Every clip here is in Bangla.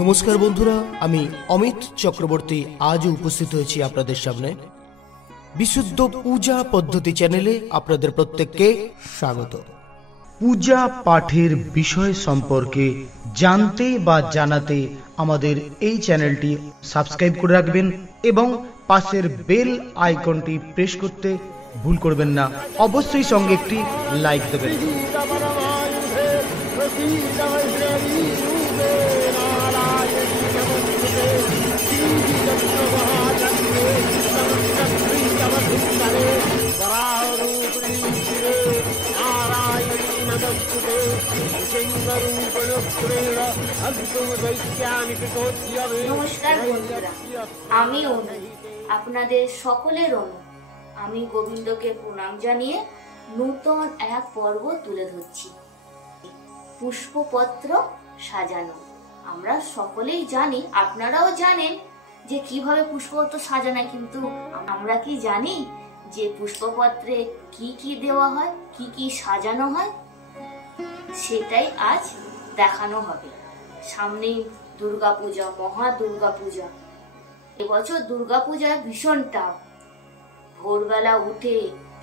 নমস্কার বন্ধুরা, আমি অমিত চক্রবর্তী আজও উপস্থিত হয়েছি আপনাদের সামনে বিশুদ্ধ পূজা পদ্ধতি চ্যানেলে। আপনাদের প্রত্যেককে স্বাগত। পূজা পাঠের বিষয় সম্পর্কে জানতে বা জানাতে আমাদের এই চ্যানেলটি সাবস্ক্রাইব করে রাখবেন এবং পাশের বেল আইকনটি প্রেস করতে ভুল করবেন না। অবশ্যই সঙ্গে একটি লাইক দেবেন। নমস্কার বন্ধুরা, আমি অনু, আপনাদের সকলের অনু। আমি গোবিন্দকে প্রণাম জানিয়ে নূতন এক পর্ব তুলে ধরছি, পুষ্পপত্র সাজানো। আমরা সকলেই জানি, আপনারাও জানেন যে কিভাবে পুষ্পপত্র সাজানো, কিন্তু আমরা কি জানি যে পুষ্পপত্রে কি কি দেওয়া হয়, কি কি সাজানো হয়? সেটাই আজ দেখানো হবে। সামনেই দুর্গাপূজা, মহা দুর্গাপূজা। এবছর দুর্গাপূজায় ভীষণ টাপ। ভোরবেলা উঠে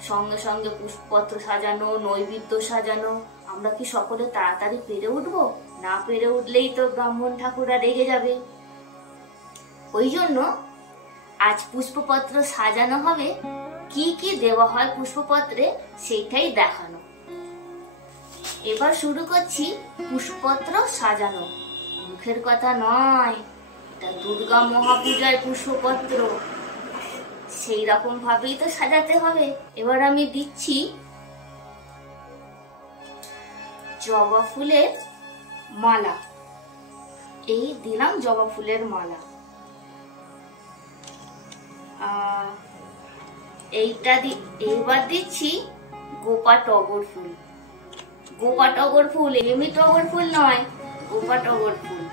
সঙ্গে সঙ্গে পুষ্পপত্র সাজানো, নৈবেদ্য সাজানো। আমরা কি সকলে তাড়াতাড়ি পেরে উঠবো? না পেরে উঠলেই তো ব্রাহ্মণ ঠাকুররা রেগে যাবে। ওই জন্য আজ পুষ্পপত্র সাজানো হবে। কি কি দেওয়া হয় পুষ্পপত্রে সেইটাই দেখানো। এবার শুরু করছি পুষ্পপত্র সাজানো। মুখের কথা নয়, এটা দুর্গা মহাপূজায় পুষ্পপত্র, সেই রকম ভাবেই তো সাজাতে হবে। এবার আমি দিচ্ছি জবা ফুলের মালা। এই দিলাম জবা ফুলের মালা। এইবার দিচ্ছি গোপা টগর ফুল। গোপা টগর ফুল, এমনি টগর ফুল নয়, গোপা টগর ফুল।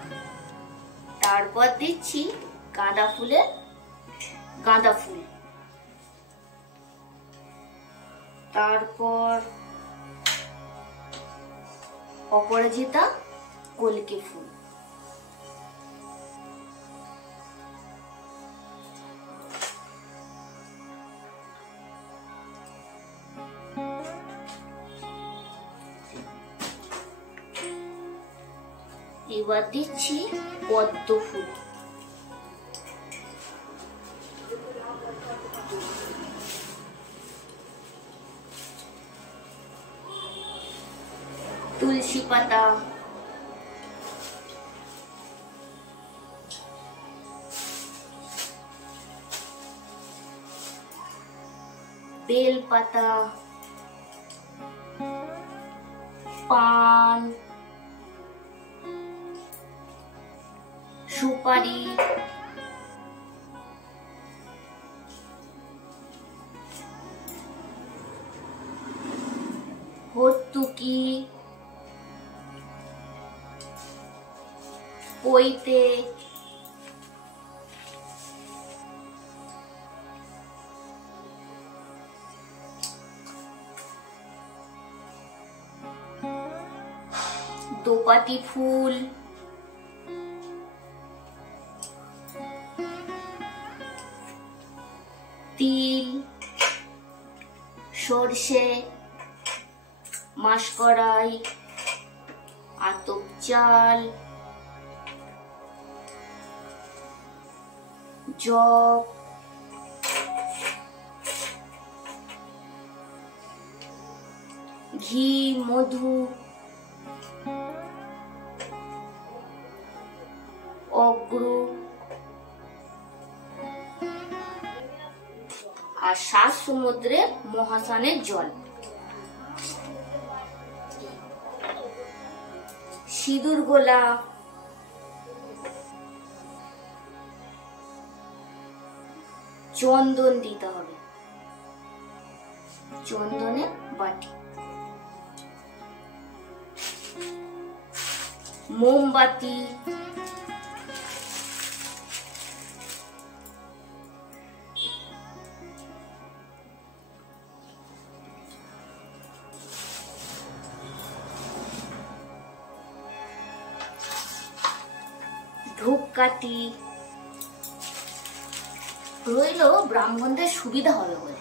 তারপর দিচ্ছি গাঁদা ফুল। তারপর অপরাজিতা কলকে ফুল। এবার দিচ্ছি পদ্ম ফুল। তুলসী পাতা, বেল পাতা, পান, সুপারি, হর্তুকি, পৈতে, দোপাটি ফুল, তিল, সর্ষে, মাসকড়াই, আতপ চাল, জব, ঘি, মধু, অগ্র আর 7 সমুদ্রে মহাস্নানের জল। সিঁদুর গোলা, চন্দন দিতে হবে, চন্দনের বাটি, মোমবাতি, ধূপকাঠি রইল ব্রাহ্মণদের সুবিধা হবে বলে।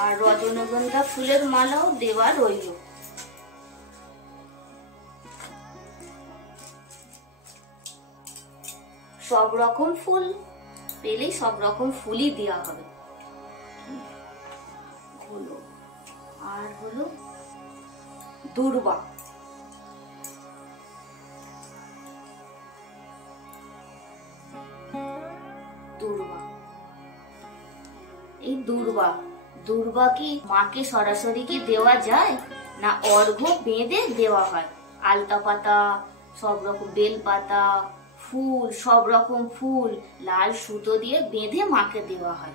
আর রজনীগন্ধা ফুলের মালাও দেওয়া রইল। সব রকম ফুল পেলে সব রকম ফুলই দেওয়া হবে। আর হলো দূর্বা, এই দূর্বা কি মাকে সরাসরি কি দেওয়া যায়, না অর্ঘ্য বেঁধে দেওয়া হয়? আলতা পাতা, সব রকম বেল পাতা, ফুল, সব রকম ফুল লাল সুতো দিয়ে বেঁধে মাকে দেওয়া হয়।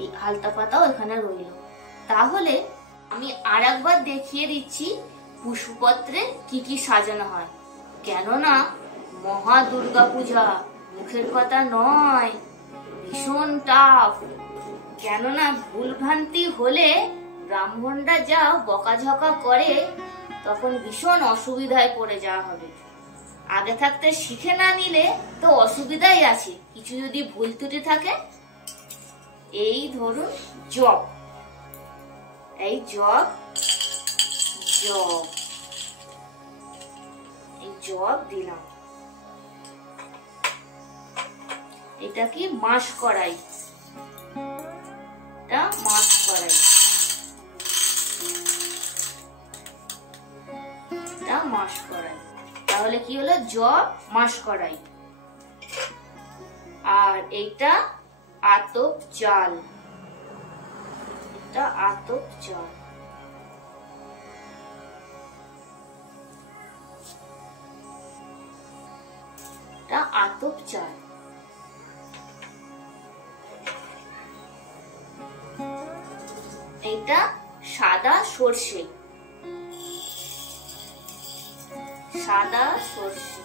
এই আলতা পাতাও এখানে রইল। তাহলে আমি আরেকবার দেখিয়ে দিচ্ছি পুষ্পপত্রে কি কি সাজানো হয়। কেননা মহা দুর্গা পূজা মুখের কথা নয়, ভীষণ টাফ। কেননা ভুলভ্রান্তি হলে ব্রাহ্মণরা যা বকাঝকা করে তখন ভীষণ অসুবিধায় পড়ে যাওয়া হবে। আগে থাকতে শিখে না নিলে তো অসুবিধাই আছে, কিছু যদি ভুল ত্রুটি থাকে। এই ধরুন জব, এই জব এই জব দিলাম। এটা কি মাস করাই, মাস করাই, মাস করাই। তাহলে কি হলো? জব মাস করাই। আর এইটা আতপ চাল, এটা আতপ চাল। এটা আতপ চাল। এটা সাদা সর্ষে, সাদা সর্ষে।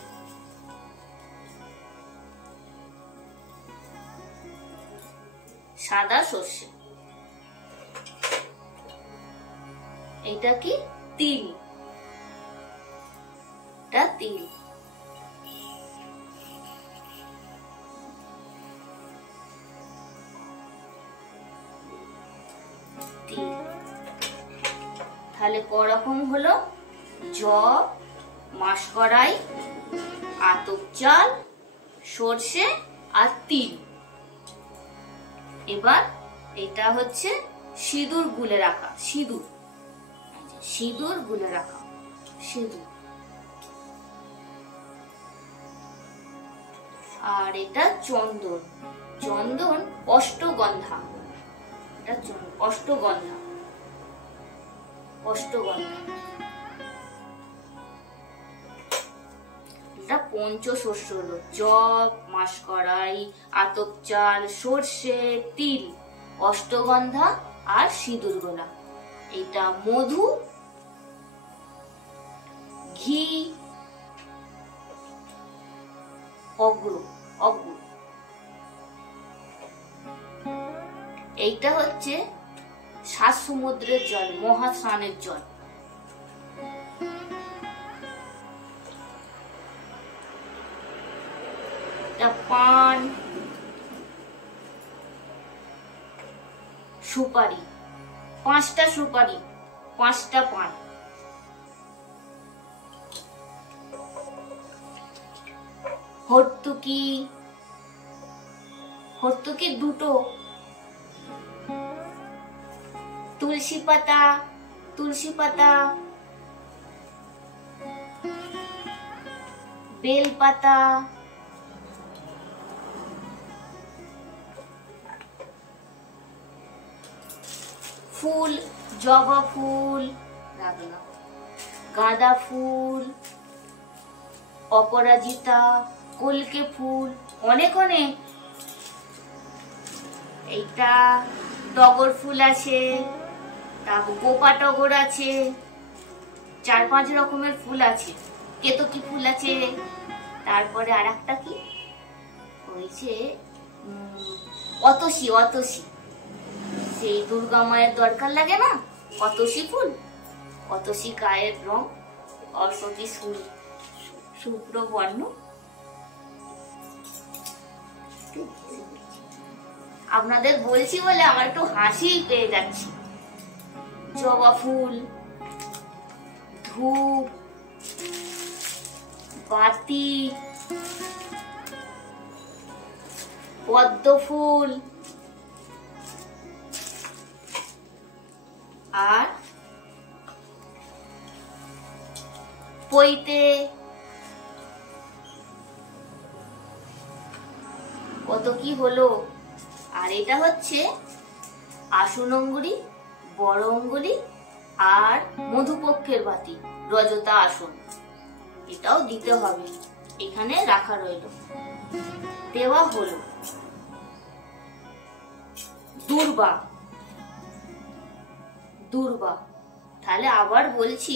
সাদা সর্ষে। এটা কি? তিল, এটা তিল। তাহলে করকম হলো? জব, মাসকড়াই, আতপ চাল, সর্ষে আর তিল। এবার এটা হচ্ছে সিঁদুর গুলে রাখা, সিঁদুর গুলে রাখা, সিঁদুর। আর এটা চন্দন, চন্দন অষ্টগন্ধা, এটা অষ্টগন্ধা, অষ্টগন্ধা। এটা পঞ্চশস্য হলো জব, মাসকড়াই, আতপ চাল, সর্ষে, তিল, অষ্টগন্ধা আর সিঁদুর গোলা। এটা মধু, ঘি, অগ্র। এইটা হচ্ছে 7 সমুদ্রের জল, মহাস্নানের জল। পান, সুপারি, 5টা সুপারি, 5টা পান। হর্তুকি, হর্তুকি 2টো। তুলসী পাতা, তুলসী পাতা, বেল পাতা, ফুল, জবা ফুল, গাঁদা ফুল, অপরাজিতা, কলকে ফুল, অনেক অনেক। এইটা টগর ফুল আছে, তারপর গোপা টগর আছে, 4-5 রকমের ফুল আছে। কেতকী ফুল আছে। তারপরে আর একটা কি ওই যে অতসী, অতসী, সেই দুর্গা মায়ের দরকার লাগে না অতসী ফুল, অতসী গায়ের রং, অশোকী শুভ্র বর্ণ। আপনাদের বলছি বলে আমার একটু হাসি পেয়ে যাচ্ছে। জবা ফুল, ধূপ, বাতি, পদ্ম ফুল আর পইতে, কত কি হলো। আর এটা হচ্ছে আসন অঙ্গুলি, বড় অঙ্গুলি আর মধুপক্ষের বাতি, রজতা আসন, এটাও দিতে হবে। এখানে রাখা রইল, দেওয়া হলো। দুর্বা, দুর্বা, তাহলে আবার বলছি,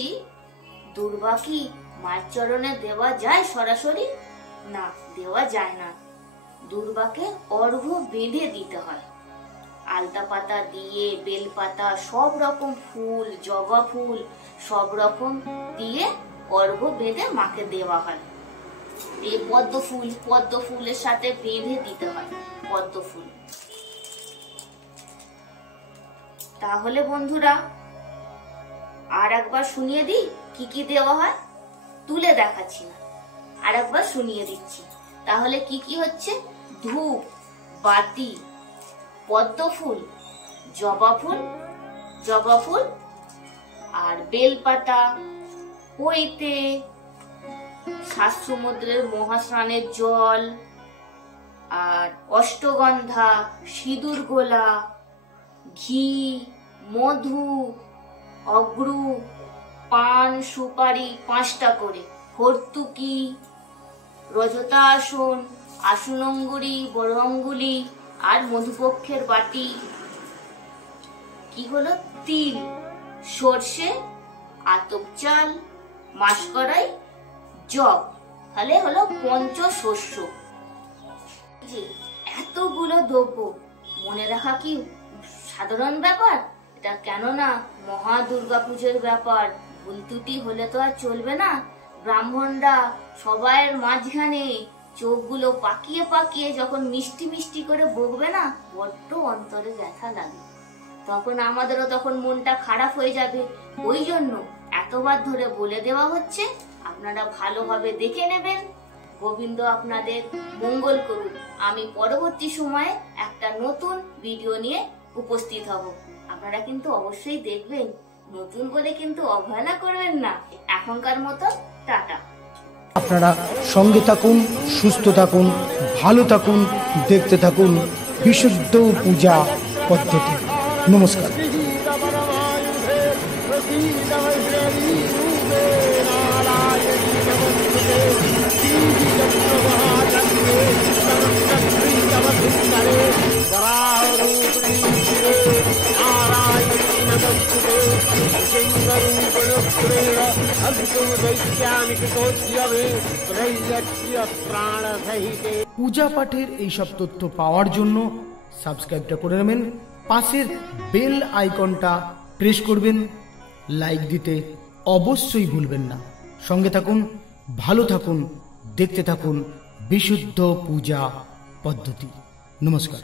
দুর্বা কি মায়ের চরণে দেওয়া যায় সরাসরি? না, দেওয়া যায় না। দুর্বাকে অর্ঘ্য বেঁধে দিতে হয়। আলতা পাতা দিয়ে, বেল পাতা, সব রকম ফুল, জবা ফুল সব রকম দিয়ে অর্ঘ্য বেঁধে মাকে দেওয়া হয়। এই পদ্ম ফুল, পদ্ম ফুলের সাথে বেঁধে দিতে হয় পদ্ম ফুল। তাহলে বন্ধুরা আর একবার শুনিয়ে দিই কি কি দেওয়া হয়। তুলে দেখাচ্ছি না, আর একবার শুনিয়ে দিচ্ছি। তাহলে কি কি হচ্ছে? ধূপ, বাতি, পদ্ম ফুল, জবা ফুল, জবা ফুল আর বেলপাতা, পইতে, সাত সমুদ্রের মহাস্নানের জল আর অষ্টগন্ধা, সিঁদুর গোলা, ঘি, মধু, অগ্রু, পান, সুপারি 5টা করে, হর্তুকি, রজতা আসন, আসন অঙ্গুলি, বড় অঙ্গুলি আর মধুপক্ষের বাটি। কি হলো? তিল, সর্ষে, আতপ চাল, মাসকড়াই, জব। তাহলে হলো পঞ্চশস্য। এতগুলো দ্রব্য মনে রাখা কি সাধারণ ব্যাপার? এটা কেননা মহা দুর্গা পুজোর ব্যাপার, ভুল ত্রুটি হলে তো আর চলবে না। ব্রাহ্মণরা সবাইয়ের মাঝখানে চোখগুলো পাকিয়ে পাকিয়ে যখন মিষ্টি মিষ্টি করে বকবে না, বড্ড অন্তরে ব্যথা লাগে। তখন আমাদেরও তখন মনটা খারাপ হয়ে যাবে। ওই জন্য এতবার ধরে বলে দেওয়া হচ্ছে, আপনারা ভালোভাবে দেখে নেবেন। গোবিন্দ আপনাদের মঙ্গল করুন। আমি পরবর্তী সময়ে একটা নতুন ভিডিও নিয়ে উপস্থিত হব। আপনারা কিন্তু অবশ্যই দেখবেন, নতুন বলে কিন্তু অবহেলা করবেন না। এখনকার মতো টাটা। আপনারা সঙ্গে থাকুন, সুস্থ থাকুন, ভালো থাকুন, দেখতে থাকুন বিশুদ্ধ পূজা পদ্ধতি। নমস্কার। পূজা পাঠের এইসব তথ্য পাওয়ার জন্য সাবস্ক্রাইবটা করে নেবেন, পাশের বেল আইকনটা প্রেস করবেন, লাইক দিতে অবশ্যই ভুলবেন না। সঙ্গে থাকুন, ভালো থাকুন, দেখতে থাকুন বিশুদ্ধ পূজা পদ্ধতি। নমস্কার।